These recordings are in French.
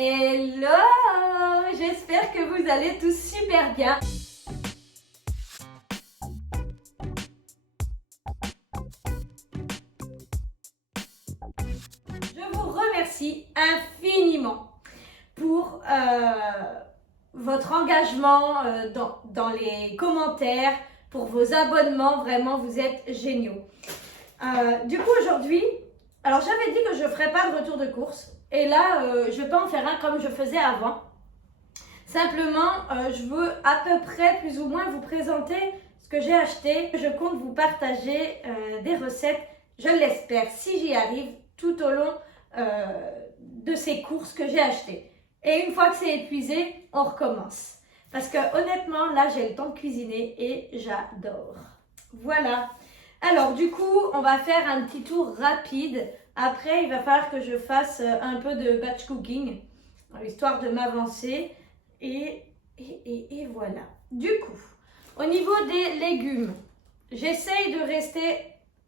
Hello! J'espère que vous allez tous super bien. Je vous remercie infiniment pour votre engagement dans les commentaires, pour vos abonnements. Vraiment, vous êtes géniaux. Du coup, aujourd'hui, alors j'avais dit que je ne ferais pas de retour de course. Et là, je ne vais pas en faire un comme je faisais avant. Simplement, je veux à peu près, plus ou moins, vous présenter ce que j'ai acheté. Je compte vous partager des recettes, je l'espère, si j'y arrive, tout au long de ces courses que j'ai achetées. Et une fois que c'est épuisé, on recommence. Parce que honnêtement, là, j'ai le temps de cuisiner et j'adore. Voilà. Alors, du coup, on va faire un petit tour rapide. Après, il va falloir que je fasse un peu de batch cooking, histoire de m'avancer. Et voilà. Du coup, au niveau des légumes, j'essaye de rester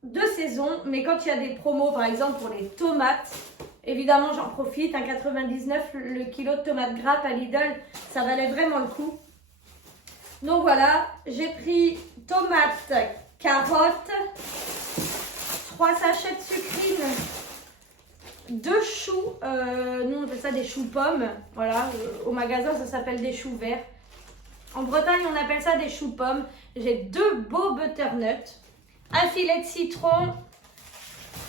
de saison, mais quand il y a des promos, par exemple pour les tomates, évidemment j'en profite. 1,99 le kilo de tomates grappes à Lidl, ça valait vraiment le coup. Donc voilà, j'ai pris tomates, carottes, 3 sachets de sucrine, 2 choux, nous on appelle ça des choux pommes, voilà, au magasin ça s'appelle des choux verts. En Bretagne on appelle ça des choux pommes. J'ai 2 beaux butternuts, un filet de citron,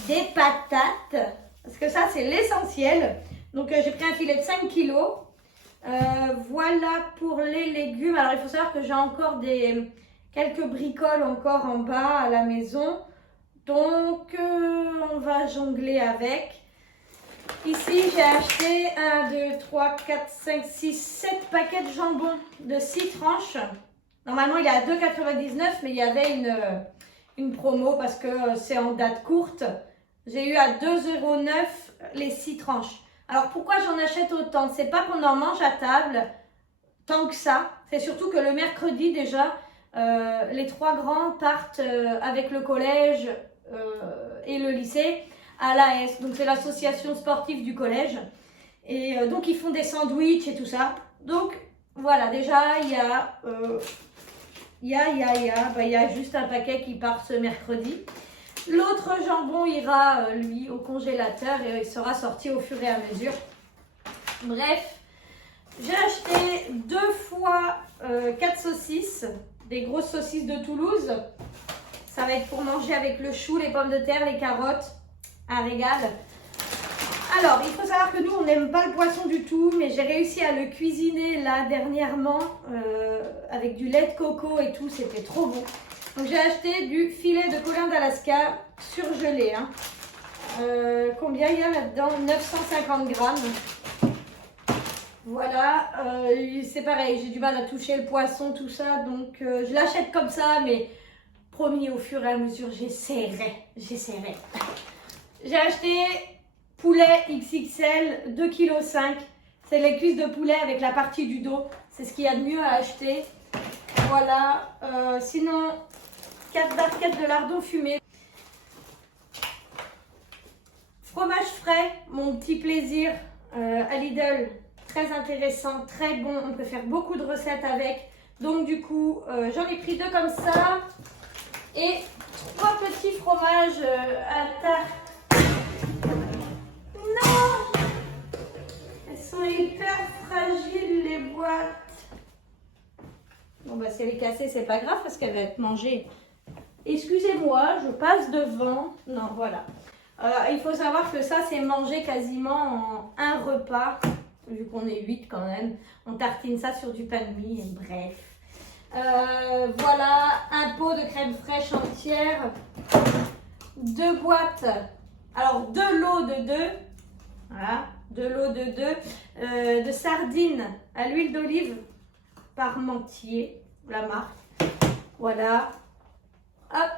des patates, parce que ça c'est l'essentiel. Donc j'ai pris un filet de 5 kilos. Voilà pour les légumes. Alors il faut savoir que j'ai encore quelques bricoles encore en bas à la maison. Donc on va jongler avec. Ici j'ai acheté 1, 2, 3, 4, 5, 6, 7 paquets de jambon de 6 tranches. Normalement il est à 2,99 mais il y avait une promo parce que c'est en date courte. J'ai eu à 2,09 € les 6 tranches. Alors pourquoi j'en achète autant? C'est pas qu'on en mange à table tant que ça. C'est surtout que le mercredi déjà, les 3 grands partent avec le collège et le lycée à l'AS. Donc c'est l'association sportive du collège. Et donc ils font des sandwichs et tout ça. Donc voilà, déjà il y a juste un paquet qui part ce mercredi. L'autre jambon ira, lui, au congélateur et il sera sorti au fur et à mesure. Bref, j'ai acheté 2 fois 4 saucisses, des grosses saucisses de Toulouse. Ça va être pour manger avec le chou, les pommes de terre, les carottes. Un régal. Alors, il faut savoir que nous, on n'aime pas le poisson du tout, mais j'ai réussi à le cuisiner là dernièrement avec du lait de coco et tout, c'était trop bon. Donc j'ai acheté du filet de colin d'Alaska surgelé. Hein. Combien il y a là-dedans? 950 grammes. Voilà, c'est pareil, j'ai du mal à toucher le poisson, tout ça. Donc je l'achète comme ça, mais promis au fur et à mesure, j'essaierai. J'ai acheté poulet XXL, 2,5 kg. C'est les cuisses de poulet avec la partie du dos. C'est ce qu'il y a de mieux à acheter. Voilà, sinon 4 barquettes de lardons fumés. Fromage frais, mon petit plaisir à Lidl. Très intéressant, très bon. On peut faire beaucoup de recettes avec. Donc du coup, j'en ai pris 2 comme ça. Et 3 petits fromages à tarte. Non! Elles sont hyper fragiles les boîtes. Bon bah si elle est cassée, c'est pas grave parce qu'elle va être mangée. Excusez-moi, je passe devant. Non, voilà. Il faut savoir que ça, c'est mangé quasiment en un repas. Vu qu'on est 8 quand même. On tartine ça sur du pain de mie. Bref. Voilà, un pot de crème fraîche entière. 2 boîtes. Alors, 2 lots de 2. Voilà, 2 lots de 2. De sardines à l'huile d'olive. Parmentier, la marque. Voilà. Hop.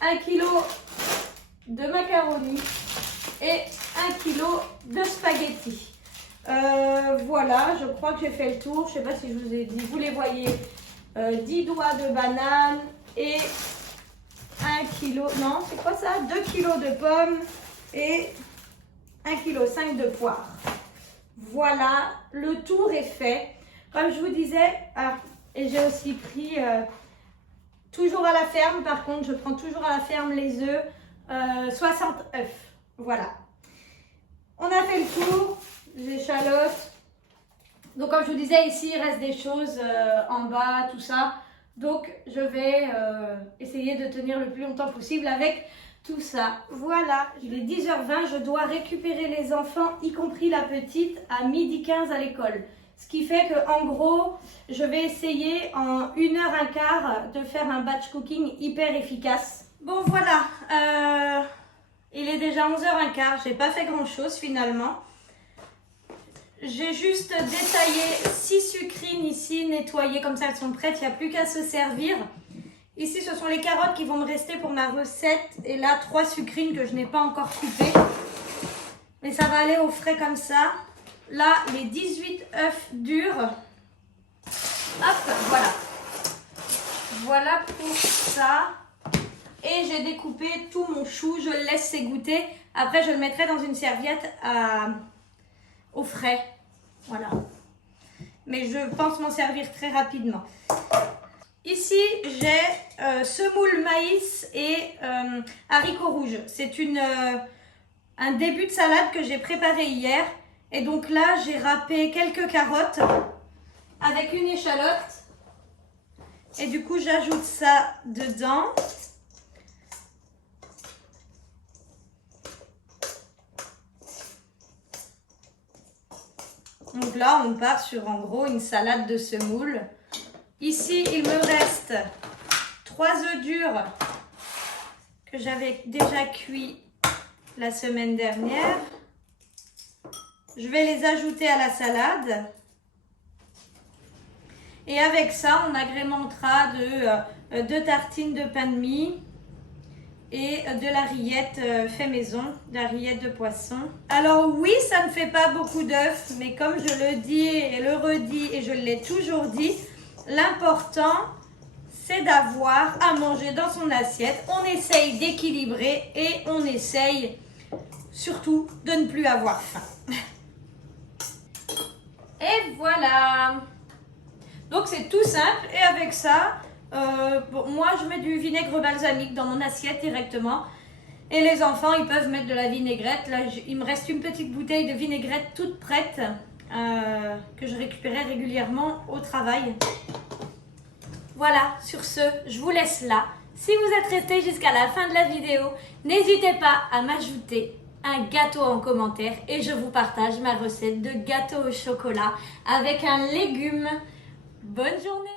1 kg de macaroni et 1 kg de spaghettis. Voilà, je crois que j'ai fait le tour. Je ne sais pas si je vous ai dit. Vous les voyez. 10 doigts de banane et 1 kg. Non, c'est quoi ça? 2 kg de pommes et 1,5 kg de poire. Voilà, le tour est fait. Comme je vous disais, et j'ai aussi pris toujours à la ferme, par contre, je prends toujours à la ferme les œufs, 60 œufs. Voilà. On a fait le tour, j'échalote. Donc comme je vous disais, ici il reste des choses en bas, tout ça. Donc je vais essayer de tenir le plus longtemps possible avec tout ça. Voilà, il est 10h20, je dois récupérer les enfants, y compris la petite, à 12h15 à l'école. Ce qui fait que en gros, je vais essayer en 1h15 de faire un batch cooking hyper efficace. Bon voilà, il est déjà 11h15, j'ai pas fait grand chose finalement. J'ai juste détaillé 6 sucrines ici, nettoyées comme ça, elles sont prêtes, il n'y a plus qu'à se servir. Ici, ce sont les carottes qui vont me rester pour ma recette. Et là, 3 sucrines que je n'ai pas encore coupées. Mais ça va aller au frais comme ça. Là, les 18 œufs durs. Hop, voilà. Voilà pour ça. Et j'ai découpé tout mon chou, je le laisse s'égoutter. Après, je le mettrai dans une serviette au frais. Voilà. Mais je pense m'en servir très rapidement. Ici, j'ai semoule maïs et haricots rouges. C'est un début de salade que j'ai préparé hier. Et donc là, j'ai râpé quelques carottes avec une échalote. Et du coup, j'ajoute ça dedans. Donc là, on part sur en gros une salade de semoule. Ici, il me reste 3 œufs durs que j'avais déjà cuits la semaine dernière. Je vais les ajouter à la salade. Et avec ça, on agrémentera de 2 tartines de pain de mie et de la rillette fait maison, de la rillette de poisson. Alors oui, ça ne fait pas beaucoup d'œufs, mais comme je le dis et le redis et je l'ai toujours dit, l'important, c'est d'avoir à manger dans son assiette. On essaye d'équilibrer et on essaye surtout de ne plus avoir faim. Et voilà. Donc c'est tout simple. Et avec ça, moi je mets du vinaigre balsamique dans mon assiette directement. Et les enfants, ils peuvent mettre de la vinaigrette. Là, il me reste une petite bouteille de vinaigrette toute prête. Que je récupérais régulièrement au travail. Voilà, sur ce, je vous laisse là. Si vous êtes resté jusqu'à la fin de la vidéo, n'hésitez pas à m'ajouter un gâteau en commentaire et je vous partage ma recette de gâteau au chocolat avec un légume. Bonne journée!